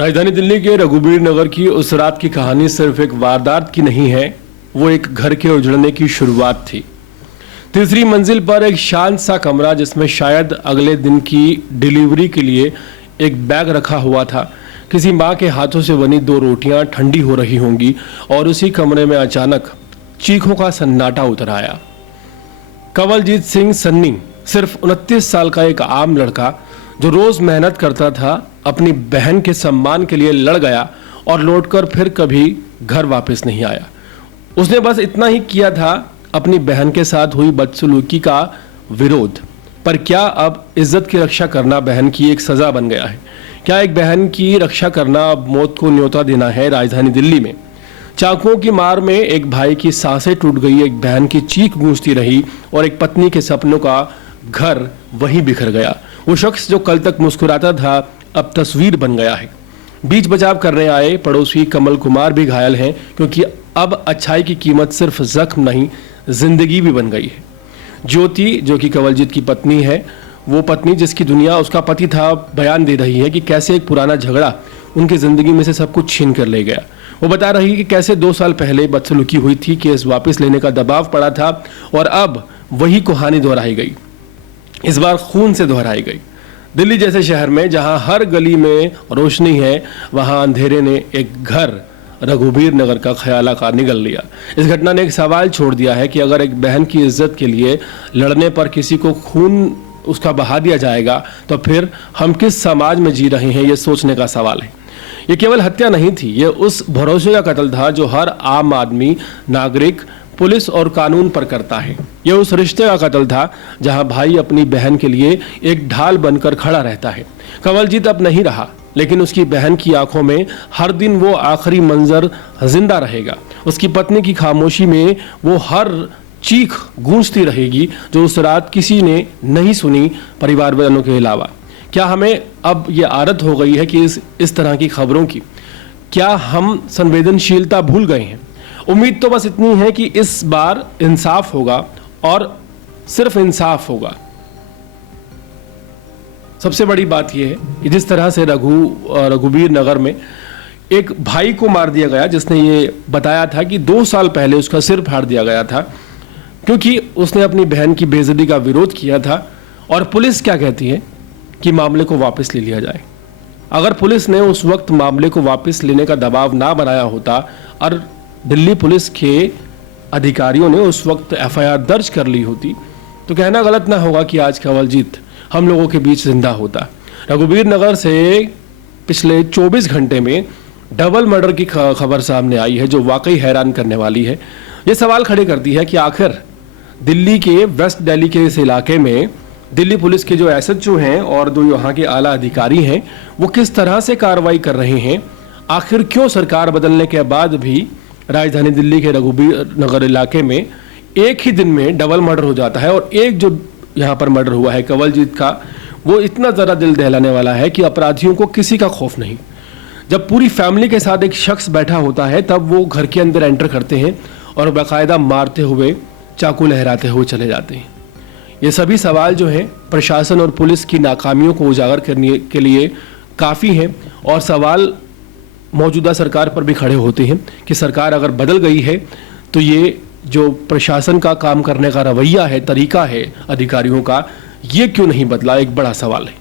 राजधानी दिल्ली के रघुबीर नगर की उस रात की कहानी सिर्फ एक वारदात की नहीं है, वो एक घर के उजड़ने की शुरुआत थी। तीसरी मंजिल पर एक शांत सा कमरा जिसमें शायद अगले दिन की डिलीवरी के लिए एक बैग रखा हुआ था। किसी माँ के हाथों से बनी 2 रोटियां ठंडी हो रही होंगी और उसी कमरे में अचानक चीखों का सन्नाटा उतर आया। कंवलजीत सिंह सन्नी सिर्फ 29 साल का एक आम लड़का जो रोज मेहनत करता था, अपनी बहन के सम्मान के लिए लड़ गया और लौटकर फिर कभी घर वापस नहीं आया। उसने बस इतना ही किया था, अपनी बहन के साथ हुई बदसलूकी का विरोध। पर क्या अब इज्जत की रक्षा करना बहन की एक सजा बन गया है? क्या एक बहन की रक्षा करना अब मौत को न्योता देना है? राजधानी दिल्ली में चाकुओं की मार में एक भाई की सांसें टूट गई, एक बहन की चीख गूंजती रही और एक पत्नी के सपनों का घर वहीं बिखर गया। वो शख्स जो कल तक मुस्कुराता था अब तस्वीर बन गया है। बीच बचाव करने आए पड़ोसी कमल कुमार भी घायल हैं, क्योंकि अब अच्छाई की कीमत सिर्फ जख्म नहीं, जिंदगी भी बन गई है। ज्योति जो कि कंवलजीत की पत्नी है, वो पत्नी जिसकी दुनिया उसका पति था, बयान दे रही है कि कैसे एक पुराना झगड़ा उनकी जिंदगी में से सब कुछ छीन कर ले गया। वो बता रही है कि कैसे 2 साल पहले बदसलूकी हुई थी, केस वापस लेने का दबाव पड़ा था और अब वही कहानी दोहराई गई, इस बार खून से दोहराई गई। दिल्ली जैसे शहर में जहां हर गली में रोशनी है, वहां अंधेरे ने एक घर रघुबीर नगर का ख्याल आकार निगल लिया। इस घटना ने एक सवाल छोड़ दिया है कि अगर एक बहन की इज्जत के लिए लड़ने पर किसी को खून उसका बहा दिया जाएगा तो फिर हम किस समाज में जी रहे हैं, ये सोचने का सवाल है। ये केवल हत्या नहीं थी, ये उस भरोसे का कत्ल था जो हर आम आदमी, नागरिक, पुलिस और कानून पर करता है। यह उस रिश्ते का कत्ल था जहां भाई अपनी बहन के लिए एक ढाल बनकर खड़ा रहता है। कंवलजीत अब नहीं रहा, लेकिन उसकी बहन की आंखों में हर दिन वो आखिरी मंजर जिंदा रहेगा। उसकी पत्नी की खामोशी में वो हर चीख गूंजती रहेगी जो उस रात किसी ने नहीं सुनी, परिवार वालों के अलावा। क्या हमें अब ये आदत हो गई है कि इस तरह की खबरों की? क्या हम संवेदनशीलता भूल गए हैं? उम्मीद तो बस इतनी है कि इस बार इंसाफ होगा और सिर्फ इंसाफ होगा। सबसे बड़ी बात यह है कि जिस तरह से रघुबीर नगर में एक भाई को मार दिया गया, जिसने ये बताया था कि 2 साल पहले उसका सिर फाड़ दिया गया था क्योंकि उसने अपनी बहन की बेइज्जती का विरोध किया था। और पुलिस क्या कहती है कि मामले को वापस ले लिया जाए। अगर पुलिस ने उस वक्त मामले को वापस लेने का दबाव ना बनाया होता और दिल्ली पुलिस के अधिकारियों ने उस वक्त एफआईआर दर्ज कर ली होती, तो कहना गलत ना होगा कि आज कंवलजीत हम लोगों के बीच जिंदा होता। रघुबीर नगर से पिछले 24 घंटे में डबल मर्डर की खबर सामने आई है जो वाकई हैरान करने वाली है। ये सवाल खड़े करती है कि आखिर दिल्ली के वेस्ट दिल्ली के इस इलाके में दिल्ली पुलिस के जो एसएचओ हैं और 2 यहाँ के आला अधिकारी हैं, वो किस तरह से कार्रवाई कर रहे हैं। आखिर क्यों सरकार बदलने के बाद भी राजधानी दिल्ली के रघुबीर नगर इलाके में एक ही दिन में डबल मर्डर हो जाता है। और एक जो यहाँ पर मर्डर हुआ है कंवलजीत का, वो इतना ज़्यादा दिल दहलाने वाला है कि अपराधियों को किसी का खौफ नहीं। जब पूरी फैमिली के साथ एक शख्स बैठा होता है तब वो घर के अंदर एंटर करते हैं और बाकायदा मारते हुए, चाकू लहराते हुए चले जाते हैं। ये सभी सवाल जो हैं प्रशासन और पुलिस की नाकामियों को उजागर करने के लिए काफ़ी हैं और सवाल मौजूदा सरकार पर भी खड़े होते हैं कि सरकार अगर बदल गई है तो ये जो प्रशासन का काम करने का रवैया है, तरीका है अधिकारियों का, ये क्यों नहीं बदला? एक बड़ा सवाल है।